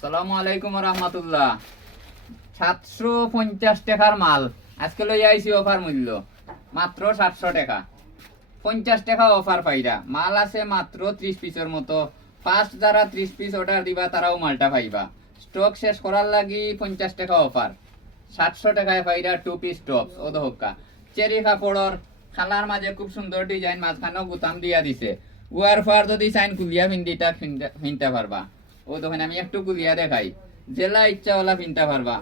আসসালামু আলাইকুম রহমতুল্লাহ। 750 টাকার মাল আজকে লই আইছি অফার মূল্য মাত্র 700 টাকা। 50 টাকা অফার পাইরা মাল আছে মাত্র 30 পিসের মতো। ফার্স্ট যারা 30 পিস অর্ডার দিবা তারাও মালটা পাইবা। স্টক শেষ করার লাগি 50 টাকা অফার। 700 টাকায় পাইরা 2 পিস টপস ও দহকা চেরি কাপড়র খালার মাঝে খুব সুন্দর ডিজাইন, মাঝখানেও বুতাম দিয়া দিছে। উয়ার ফার যদি চাইন কুলিয়া ভিন্দিটা ভিনতে পারবা। ও তখন আমি একটু কুলিয়া দেখাই, জেলা ইচ্ছা ওলা পিনতে পারবা।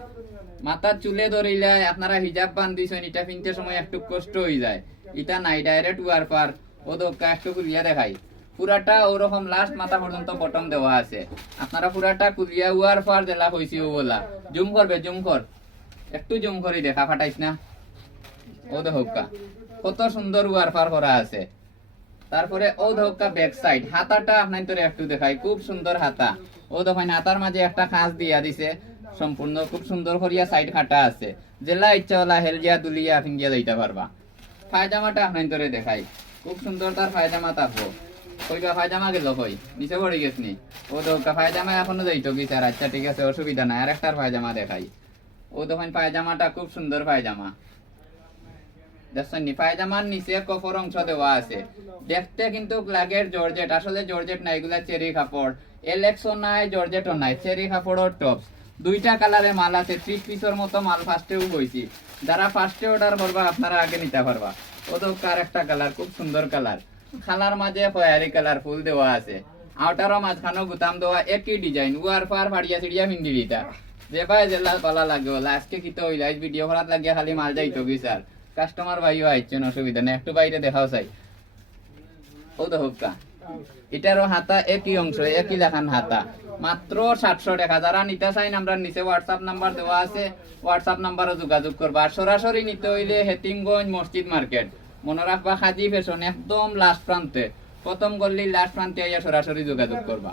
মাথার চুলে ধরিলে আপনারা হিজাব বান্ধিছেন, এটা পিনতে সময় একটু কষ্ট হয়ে যায়। এটা নাই, ডাইরেক্ট উয়ার পার। ও দোকা একটু কুলিয়া দেখাই, পুরাটা ওরকম লাস্ট মাথা পর্যন্ত বটম দেওয়া আছে। আপনারা পুরাটা কুলিয়া উয়ার পার জেলা হইছি ও বলা। জুম করবে, জুম কর, একটু জুম করে দেখা, ফাটাইস না। ও দোকা কত সুন্দর উয়ার পার করা আছে। তারপরে ও ধোকা ব্যাক সাইড হাতাটা আপনার তোরে একটু দেখাই, খুব সুন্দর হাতা। ও দেখেন হাতার মাঝে একটা খাঁজ দিয়া দিছে, সম্পূর্ণ খুব সুন্দর করিয়া সাইড কাটা আছে। জেলা ইচ্ছাওয়ালা হেলজিয়া দুলিয়া ফিঙ্গিয়া যাইতে পারবা। পায়জামাটা আপনার তোরে দেখাই, খুব সুন্দর তার পায়জামা থাকবো। কইবা পায়জামা গেল কই, নিচে পড়ে গেছনি। ও ধোকা পায়জামা এখনো যাইতো কি স্যার? আচ্ছা ঠিক আছে, অসুবিধা নাই, আর একটার পায়জামা দেখাই। ও দেখেন পায়জামাটা খুব সুন্দর পায়জামা। পায়জামার নিচে কফর অংশ দেওয়া আছে, দেখতে কিন্তু লাগের জর্জেট, আসলে জর্জেট নাই, এগুলা চেরি কাপড়। এলেক্সও নাই, জর্জেটও নাই, চেরি কাপড়ের টপস। দুইটা কালারে মাল আছে, 30 পিসের মতো মাল ফার্স্টেও বইছি। যারা ফার্স্টে অর্ডার করবা আপনারা আগে নিতে পারবা। ও তো কার একটা কালার, খুব সুন্দর কালার। খালার মাঝে খয়ারি কালার ফুল দেওয়া আছে, আউটারও মাঝখানেও গুতাম দেওয়া, একই ডিজাইন। উয়ার ফার ফাড়িয়া চিড়িয়া ভিন্দি দিতা যে ভাই জেলা পালা লাগে ওলা। আজকে কি তো হইলা ভিডিও করার লাগিয়া খালি মাল যাইতো কি স্যার? কাস্টমার ভাইও আইছেন, অসুবিধা নেই, একটু বাইরে দেখাও চাই। ও তো হোকা এটারও হাতা একই অংশ, একই লেখান হাতা, মাত্র 700 টাকা। যারা নিতে চাইন আমরা নিচে হোয়াটসঅ্যাপ নাম্বার দেওয়া আছে, হোয়াটসঅ্যাপ নাম্বারও যোগাযোগ করবা। আর সরাসরি নিতে হইলে হেতিমগঞ্জ মসজিদ মার্কেট, মনে রাখবা, হাজি ফ্যাশন একদম লাস্ট প্রান্তে, প্রথম গল্লি লাস্ট প্রান্তে আইয়া সরাসরি যোগাযোগ করবা।